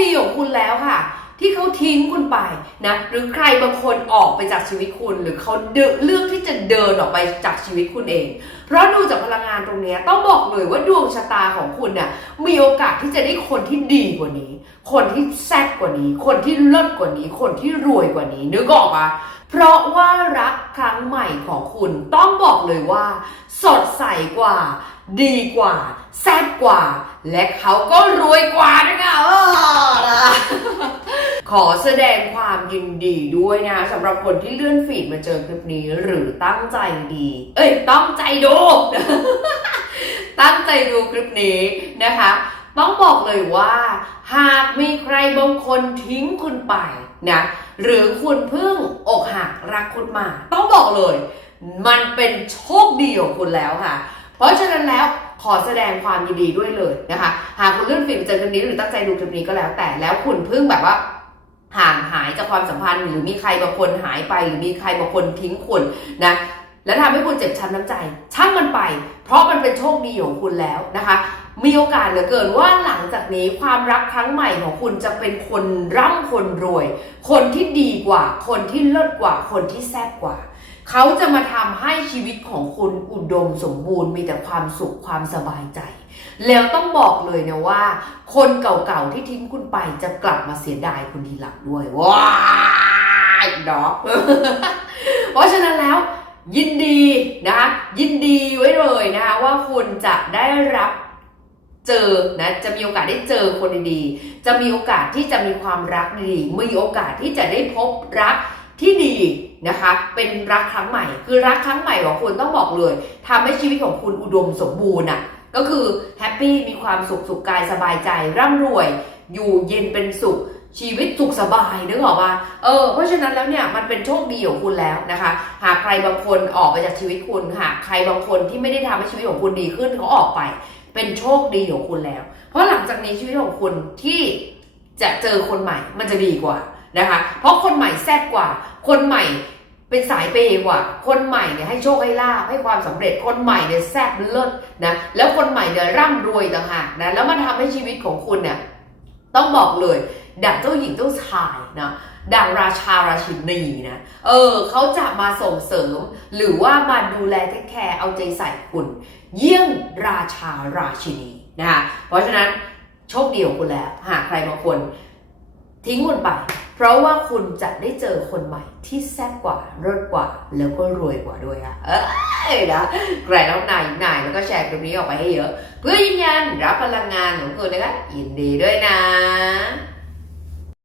ดีของคุณแล้วค่ะ ที่เขาทิ้งคุณไปนะหรือใครบางคนออกไปจากชีวิตคุณ หรือเขาเลือกที่จะเดินออกไปจากชีวิตคุณเอง เพราะดูจากพลังงานตรงนี้ต้องบอกเลยว่าดวงชะตาของคุณน่ะมีโอกาสที่จะได้คนที่ดีกว่านี้ คนที่แซ่บกว่านี้ คนที่เลิศกว่านี้ คนที่รวยกว่านี้นึกออกปะเพราะว่ารักครั้งใหม่ของคุณต้องบอกเลยว่า สดใสกว่า ดีกว่า แซ่บกว่า และเขาก็รวยกว่านะคะเออนะ ขอแสดงความยินดีด้วยนะสำหรับคนที่เลื่อนฟีดมาเจอคลิปนี้หรือตั้งใจดี เอ้ยตั้งใจดู ตั้งใจดูคลิปนี้นะคะ ต้องบอกเลยว่า หากมีใครบางคนทิ้งคุณไปนะหรือคุณเพิ่งอกหักรักคุณมา ต้องบอกเลย มันเป็นโชคดีของคุณแล้วค่ะ เพราะฉะนั้นแล้ว ขอแสดงความยินดีด้วยเลยนะคะ หากคุณเลื่อนฟีดเจอคลิปนี้หรือตั้งใจดูคลิปนี้ก็แล้ว แต่แล้วคุณเพิ่งแบบว่าห่างหายจากความสัมพันธ์ หรือมีใครบางคนหายไปหรือมีใครบางคนทิ้งคุณนะและทำให้คุณเจ็บช้ำน้ำใจ ช่างมันไป เพราะมันเป็นโชคดีของคุณแล้วนะคะ มีโอกาสเหลือเกินว่าหลังจากนี้ความรักครั้งใหม่ของคุณจะเป็นคนร่ำคนรวย คนที่ดีกว่า คนที่เลิศกว่า คนที่แซ่บกว่า เขาจะมาทำให้ชีวิตของคุณอุดมสมบูรณ์มีแต่ความสุขความสบายใจ แล้วต้องบอกเลยนะว่า คนเก่าๆที่ทิ้งคุณไปจะกลับมาเสียดายคุณทีหลังด้วยว้ายดอกเพราะฉะนั้นแล้วยินดีนะคะยินดีไว้เลยนะคะว่าคุณจะได้รับเจอนะจะมีโอกาสได้เจอคนดีๆ จะมีโอกาสที่จะมีความรักดี มีโอกาสที่จะได้พบรัก ที่ดีนะคะ เป็นรักครั้งใหม่ คือรักครั้งใหม่ของคุณต้องบอกเลยทำให้ชีวิตของคุณอุดมสมบูรณ์อะก็คือแฮปปี้มีความสุขสุขกายสบายใจร่ำรวย อยู่เย็นเป็นสุขชีวิตสุขสบายนึกออกปะเออ เพราะฉะนั้นแล้วเนี่ยมันเป็นโชคดีของคุณแล้วนะคะ หากใครบางคนออกไปจากชีวิตคุณหากใครบางคนที่ไม่ได้ทำให้ชีวิตของคุณดีขึ้นเขาออกไป เป็นโชคดีของคุณแล้ว เพราะหลังจากนี้ชีวิตของคุณที่จะเจอคนใหม่มันจะดีกว่า นะคะ เพราะคนใหม่แซ่บกว่า คนใหม่เป็นสายเปย์กว่า คนใหม่เนี่ยให้โชคให้ลาภให้ความสำเร็จ คนใหม่เนี่ยแซ่บเลิศนะ แล้วคนใหม่เนี่ยร่ำรวยต่างหากนะ แล้วมันทำให้ชีวิตของคุณเนี่ยต้องบอกเลยดั่งเจ้าหญิงเจ้าชายนะดังราชาราชินีนะ เออเขาจะมาส่งเสริม หรือว่ามาดูแลเทคแคร์เอาใจใส่คุณ เยี่ยงราชาราชินีนะคะเพราะฉะนั้นโชคดีของคุณแล้ว หากใครบางคนทิ้งคุณไป เพราะว่าคุณจะได้เจอคนใหม่ที่แซ่บกว่าเลิศกว่า แล้วก็รวยกว่าด้วยอะเอ้ยนะใครต้วนายนายแล้วก็แชร์คลิปนี้ออกไปให้เยอะ เพื่อยืนยันรับพลังงานของคุณนะคะยินดีด้วยนะ